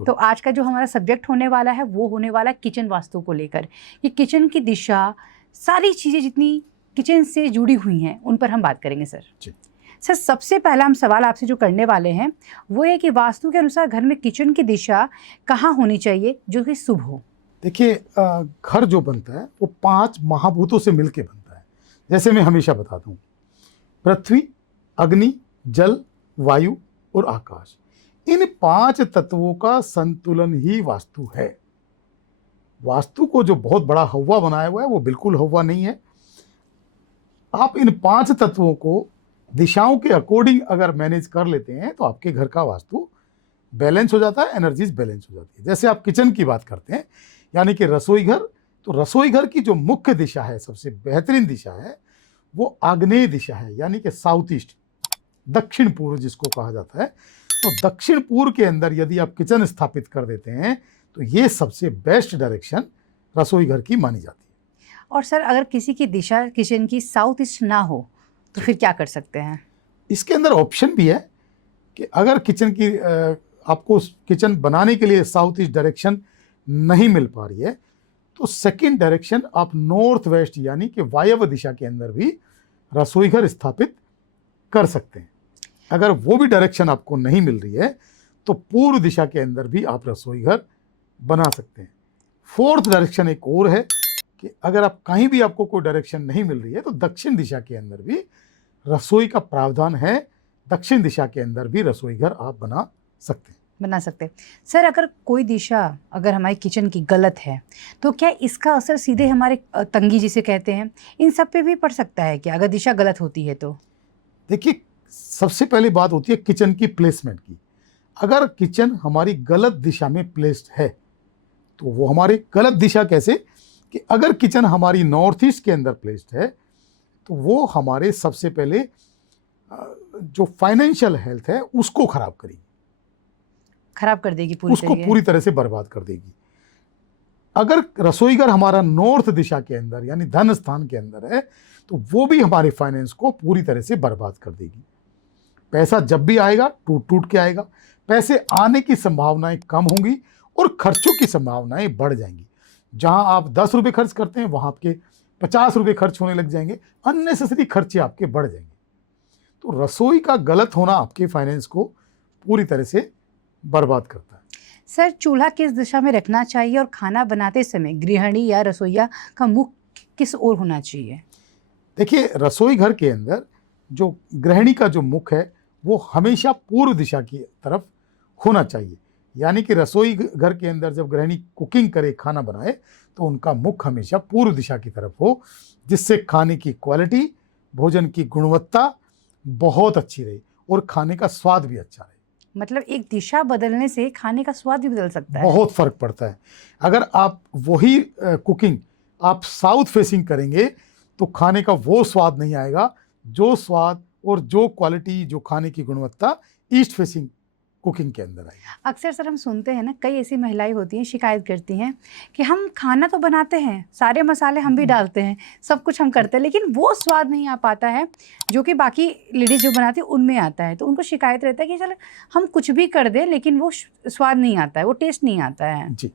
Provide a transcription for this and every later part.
बिल्कुल। तो आज का जो हमारा सब्जेक्ट होने वाला है वो होने वाला है किचन वास्तु को लेकर, कि किचन की दिशा, सारी चीज़ें जितनी किचन से जुड़ी हुई हैं उन पर हम बात करेंगे सर। जी। सर, सबसे पहला हम सवाल आपसे जो करने वाले हैं वो है कि वास्तु के अनुसार घर में किचन की दिशा कहाँ होनी चाहिए जो कि शुभ हो। देखिए, घर जो बनता है वो 5 महाभूतों से मिलके बनता है। जैसे मैं हमेशा बताता हूँ, पृथ्वी, अग्नि, जल, वायु और आकाश, इन 5 तत्वों का संतुलन ही वास्तु है। वास्तु को जो बहुत बड़ा हव्वा बनाया हुआ है वो बिल्कुल हव्वा नहीं है। आप इन 5 तत्वों को दिशाओं के अकॉर्डिंग अगर मैनेज कर लेते हैं तो आपके घर का वास्तु बैलेंस हो जाता है, एनर्जीज बैलेंस हो जाती है। जैसे आप किचन की बात करते हैं, यानी कि रसोई घर, तो रसोई घर की जो मुख्य दिशा है, सबसे बेहतरीन दिशा है, वो आग्नेय दिशा है, यानी कि साउथ ईस्ट, दक्षिण पूर्व जिसको कहा जाता है। तो दक्षिण पूर्व के अंदर यदि आप किचन स्थापित कर देते हैं तो ये सबसे बेस्ट डायरेक्शन रसोई घर की मानी जाती है। और सर, अगर किसी की दिशा किचन की साउथ ईस्ट ना हो तो फिर क्या कर सकते हैं? इसके अंदर ऑप्शन भी है कि अगर किचन की आपको किचन बनाने के लिए साउथ ईस्ट डायरेक्शन नहीं मिल पा रही है तो सेकंड डायरेक्शन आप नॉर्थ वेस्ट यानी कि वायव्य दिशा के अंदर भी रसोई घर स्थापित कर सकते हैं। अगर वो भी डायरेक्शन आपको नहीं मिल रही है तो पूर्व दिशा के अंदर भी आप रसोई घर बना सकते हैं। फोर्थ डायरेक्शन एक और है कि अगर आप कहीं भी आपको कोई डायरेक्शन नहीं मिल रही है तो दक्षिण दिशा के अंदर भी रसोई का प्रावधान है। दक्षिण दिशा के अंदर भी रसोई घर आप बना सकते हैं। सर, अगर कोई दिशा अगर हमारी किचन की गलत है तो क्या इसका असर सीधे हमारे तंगी जिसे कहते हैं इन सब पे भी पड़ सकता है क्या, अगर दिशा गलत होती है तो? देखिए, सबसे पहली बात होती है किचन की प्लेसमेंट की। अगर किचन हमारी गलत दिशा में प्लेस्ड है तो वो हमारी गलत दिशा कैसे, कि अगर किचन हमारी नॉर्थ ईस्ट के अंदर प्लेस्ड है तो वो हमारे सबसे पहले जो फाइनेंशियल हेल्थ है उसको खराब करेगी, खराब कर देगी, उसको पूरी तरह से बर्बाद कर देगी। अगर रसोई घर हमारा नॉर्थ दिशा के अंदर यानी धन स्थान के अंदर है तो वो भी हमारे फाइनेंस को पूरी तरह से बर्बाद कर देगी। पैसा जब भी आएगा टूट टूट के आएगा, पैसे आने की संभावनाएं कम होंगी और खर्चों की संभावनाएं बढ़ जाएंगी। जहां आप 10 रुपये खर्च करते हैं वहां आपके 50 रुपये खर्च होने लग जाएंगे, अननेसेसरी खर्चे आपके बढ़ जाएंगे। तो रसोई का गलत होना आपके फाइनेंस को पूरी तरह से बर्बाद करता है। सर, चूल्हा किस दिशा में रखना चाहिए और खाना बनाते समय गृहिणी या रसोइया का मुख किस ओर होना चाहिए? देखिए, रसोई घर के अंदर जो गृहिणी का जो मुख है वो हमेशा पूर्व दिशा की तरफ होना चाहिए। यानी कि रसोई घर के अंदर जब गृहिणी कुकिंग करे, खाना बनाए, तो उनका मुख हमेशा पूर्व दिशा की तरफ हो, जिससे खाने की क्वालिटी, भोजन की गुणवत्ता बहुत अच्छी रहे और खाने का स्वाद भी अच्छा रहे। मतलब एक दिशा बदलने से खाने का स्वाद भी बदल सकता है। बहुत फर्क पड़ता है। अगर आप वही कुकिंग आप साउथ फेसिंग करेंगे तो खाने का वो स्वाद नहीं आएगा जो स्वाद और जो क्वालिटी, जो खाने की गुणवत्ता ईस्ट फेसिंग कुकिंग के अंदर आएगी। अक्सर सर हम सुनते हैं ना, कई ऐसी महिलाएं होती हैं शिकायत करती हैं कि हम खाना तो बनाते हैं, सारे मसाले हम भी डालते हैं, सब कुछ हम करते हैं, लेकिन वो स्वाद नहीं आ पाता है जो कि बाकी लेडीज़ जो बनाती है उनमें आता है। तो उनको शिकायत रहता है कि चलो हम कुछ भी कर दें लेकिन वो स्वाद नहीं आता है, वो टेस्ट नहीं आता है। जी।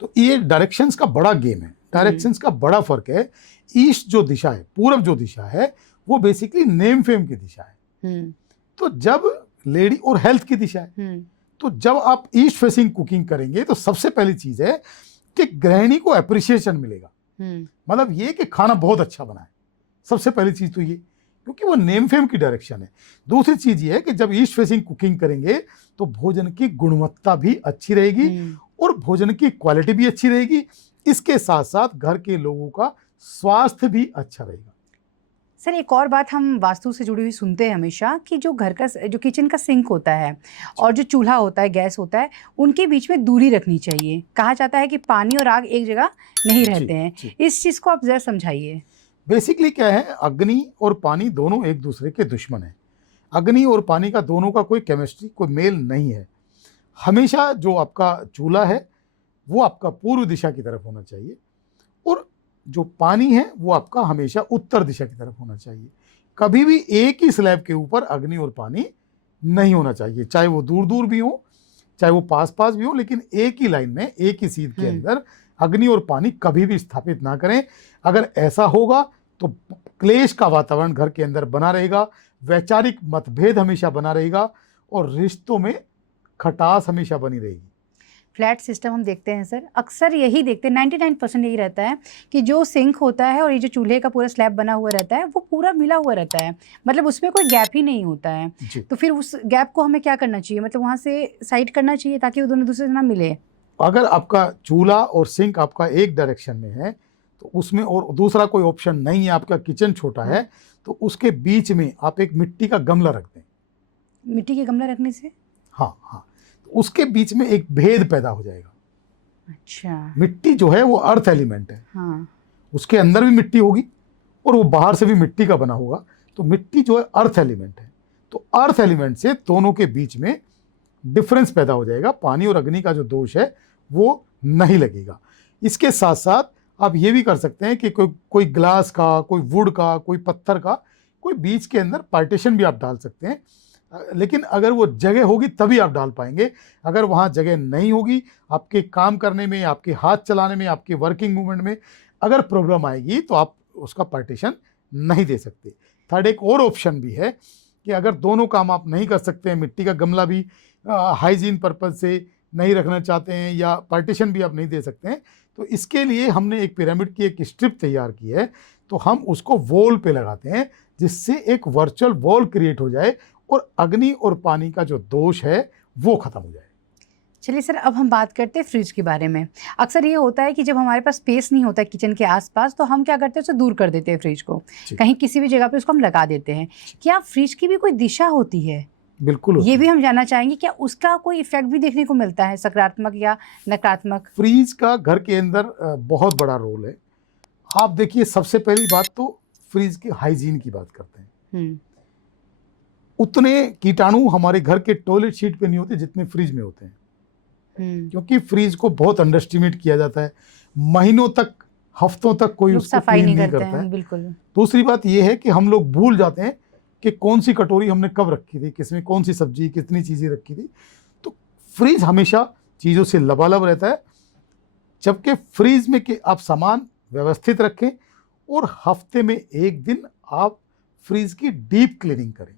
तो ये डायरेक्शंस का बड़ा गेम है, डायरेक्शंस का बड़ा फर्क है। ईस्ट जो दिशा है, पूरब जो दिशा है, वो बेसिकली नेम फेम की दिशा है। तो जब लेडी और हेल्थ की दिशा है, तो जब आप ईस्ट फेसिंग कुकिंग करेंगे तो सबसे पहली चीज है कि गृहिणी को अप्रिसिएशन मिलेगा। मतलब ये कि खाना बहुत अच्छा बना है, सबसे पहली चीज तो ये, क्योंकि वो नेम फेम की डायरेक्शन है। दूसरी चीज ये है कि जब ईस्ट फेसिंग कुकिंग करेंगे तो भोजन की गुणवत्ता भी अच्छी रहेगी और भोजन की क्वालिटी भी अच्छी रहेगी। इसके साथ साथ घर के लोगों का स्वास्थ्य भी अच्छा रहेगा। सर, एक और बात हम वास्तु से जुड़ी हुई सुनते हैं हमेशा कि जो घर का, जो किचन का सिंक होता है और जो चूल्हा होता है, गैस होता है, उनके बीच में दूरी रखनी चाहिए। कहा जाता है कि पानी और आग एक जगह नहीं रहते हैं। इस चीज़ को आप जरा समझाइए। बेसिकली क्या है, अग्नि और पानी दोनों एक दूसरे के दुश्मन हैं। अग्नि और पानी का दोनों का कोई केमिस्ट्री, कोई मेल नहीं है। हमेशा जो आपका चूल्हा है वो आपका पूर्व दिशा की तरफ होना चाहिए और जो पानी है वो आपका हमेशा उत्तर दिशा की तरफ होना चाहिए। कभी भी एक ही स्लैब के ऊपर अग्नि और पानी नहीं होना चाहिए, चाहे वो दूर दूर भी हो चाहे वो पास पास भी हो, लेकिन एक ही लाइन में, एक ही सीध के अंदर अग्नि और पानी कभी भी स्थापित ना करें। अगर ऐसा होगा तो क्लेश का वातावरण घर के अंदर बना रहेगा, वैचारिक मतभेद हमेशा बना रहेगा और रिश्तों में खटास हमेशा बनी रहेगी। फ्लैट सिस्टम हम देखते हैं सर, अक्सर यही देखते हैं, 99% यही रहता है कि जो सिंक होता है और ये जो चूल्हे का पूरा स्लैब बना हुआ रहता है वो पूरा मिला हुआ रहता है, मतलब उसमें कोई गैप ही नहीं होता है। जी। तो फिर उस गैप को हमें क्या करना चाहिए, मतलब वहाँ से साइड करना चाहिए ताकि वो दोनों दूसरे से ना मिले। अगर आपका चूल्हा और सिंक आपका एक डायरेक्शन में है तो उसमें और दूसरा कोई ऑप्शन नहीं है, आपका किचन छोटा है, तो उसके बीच में आप एक मिट्टी का गमला रख दें। मिट्टी के गमला रखने से? हाँ हाँ, उसके बीच में एक भेद पैदा हो जाएगा। अच्छा। मिट्टी जो है वो अर्थ एलिमेंट है, हाँ। उसके अंदर भी मिट्टी होगी और वो बाहर से भी मिट्टी का बना होगा, तो मिट्टी जो है अर्थ एलिमेंट है, तो अर्थ एलिमेंट से दोनों के बीच में डिफरेंस पैदा हो जाएगा, पानी और अग्नि का जो दोष है वो नहीं लगेगा। इसके साथ साथ आप ये भी कर सकते हैं कि कोई ग्लास का, कोई वुड का, कोई पत्थर का, कोई बीच के अंदर पार्टीशन भी आप डाल सकते हैं, लेकिन अगर वो जगह होगी तभी आप डाल पाएंगे। अगर वहाँ जगह नहीं होगी, आपके काम करने में, आपके हाथ चलाने में, आपके वर्किंग मूवमेंट में अगर प्रॉब्लम आएगी तो आप उसका पार्टीशन नहीं दे सकते। थर्ड एक और ऑप्शन भी है कि अगर दोनों काम आप नहीं कर सकते हैं, मिट्टी का गमला भी हाइजीन पर्पज से नहीं रखना चाहते हैं या पार्टीशन भी आप नहीं दे सकते हैं, तो इसके लिए हमने एक पिरामिड की एक स्ट्रिप तैयार की है, तो हम उसको वॉल पे लगाते हैं जिससे एक वर्चुअल वॉल क्रिएट हो जाए और अग्नि और पानी का जो दोष है वो खत्म हो जाए। चलिए सर, अब हम बात करते हैं फ्रिज के बारे में। अक्सर ये होता है कि जब हमारे पास स्पेस नहीं होता किचन के आसपास तो हम क्या करते हैं, उसे दूर कर देते हैं फ्रिज को, कहीं किसी भी जगह पे उसको हम लगा देते हैं। क्या फ्रिज की भी कोई दिशा होती है? बिल्कुल, ये भी हम जानना चाहेंगे, क्या उसका कोई इफेक्ट भी देखने को मिलता है, सकारात्मक या नकारात्मक? फ्रीज का घर के अंदर बहुत बड़ा रोल है। आप देखिए, सबसे पहली बात तो फ्रीज की हाइजीन की बात करते हैं। उतने कीटाणु हमारे घर के टॉयलेट सीट पे नहीं होते जितने फ्रिज में होते हैं, क्योंकि फ्रिज को बहुत अंडरस्टिमेट किया जाता है, महीनों तक, हफ्तों तक कोई उसको सफाई क्लीन नहीं नहीं करता है। बिल्कुल। दूसरी बात यह है कि हम लोग भूल जाते हैं कि कौन सी कटोरी हमने कब रखी थी, किसमें कौन सी सब्जी, कितनी चीज़ें रखी थी। तो फ्रिज हमेशा चीज़ों से लबालब रहता है, जबकि फ्रिज में कि आप सामान व्यवस्थित रखें और हफ्ते में एक दिन आप फ्रिज की डीप क्लीनिंग करें।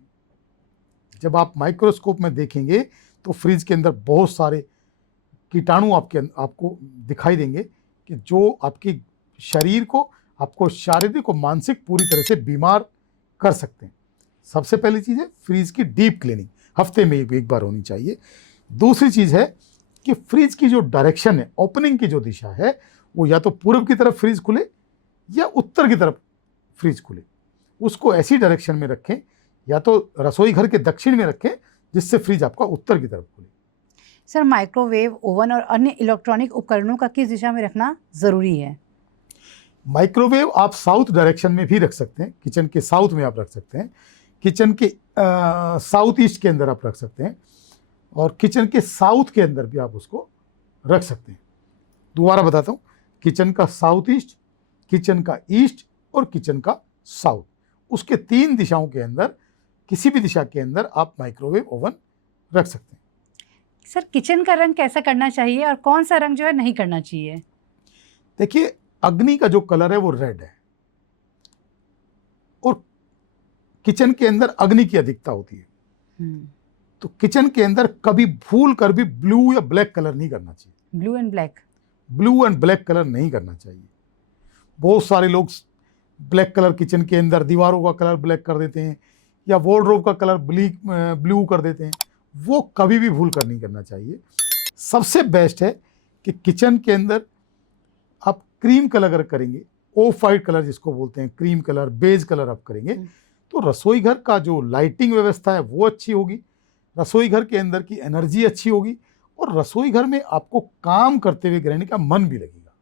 जब आप माइक्रोस्कोप में देखेंगे तो फ्रिज के अंदर बहुत सारे कीटाणु आपको दिखाई देंगे कि जो आपकी शरीर को, आपको शारीरिक और मानसिक पूरी तरह से बीमार कर सकते हैं। सबसे पहली चीज़ है फ्रिज की डीप क्लीनिंग, हफ्ते में एक बार होनी चाहिए। दूसरी चीज़ है कि फ्रिज की जो डायरेक्शन है, ओपनिंग की जो दिशा है, वो या तो पूर्व की तरफ फ्रिज खुले या उत्तर की तरफ फ्रिज खुले। उसको ऐसी डायरेक्शन में रखें, या तो रसोई घर के दक्षिण में रखें जिससे फ्रिज आपका उत्तर की तरफ खुले। सर, माइक्रोवेव, ओवन और अन्य इलेक्ट्रॉनिक उपकरणों का किस दिशा में रखना ज़रूरी है? माइक्रोवेव आप साउथ डायरेक्शन में भी रख सकते हैं, किचन के साउथ में आप रख सकते हैं, किचन के साउथ ईस्ट के अंदर आप रख सकते हैं, और किचन के साउथ के अंदर भी आप उसको रख सकते हैं। दोबारा बताता हूँ, किचन का साउथ ईस्ट, किचन का ईस्ट और किचन का साउथ, उसके 3 दिशाओं के अंदर, किसी भी दिशा के अंदर आप माइक्रोवेव ओवन रख सकते हैं। सर, किचन का रंग कैसा करना चाहिए और कौन सा रंग जो है नहीं करना चाहिए? देखिए, अग्नि का जो कलर है वो रेड है और किचन के अंदर अग्नि की अधिकता होती है, तो किचन के अंदर कभी भूल कर भी ब्लू या ब्लैक कलर नहीं करना चाहिए। Blue and black? Blue and black colour नहीं करना चाहिए। बहुत सारे लोग ब्लैक कलर किचन के अंदर, दीवारों का कलर ब्लैक कर देते हैं या वॉर्डरोब का कलर ब्लू कर देते हैं, वो कभी भी भूल कर नहीं करना चाहिए। सबसे बेस्ट है कि किचन के अंदर आप क्रीम कलर अगर करेंगे, ऑफ वाइट कलर जिसको बोलते हैं, क्रीम कलर, बेज कलर आप करेंगे, तो रसोई घर का जो लाइटिंग व्यवस्था है वो अच्छी होगी, रसोई घर के अंदर की एनर्जी अच्छी होगी और रसोई घर में आपको काम करते हुए गृहिणी का मन भी लगेगा,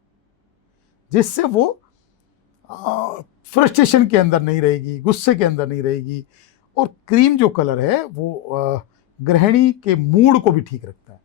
जिससे वो फ्रस्ट्रेशन के अंदर नहीं रहेगी, गुस्से के अंदर नहीं रहेगी। और क्रीम जो कलर है वो गृहिणी के मूड को भी ठीक रखता है।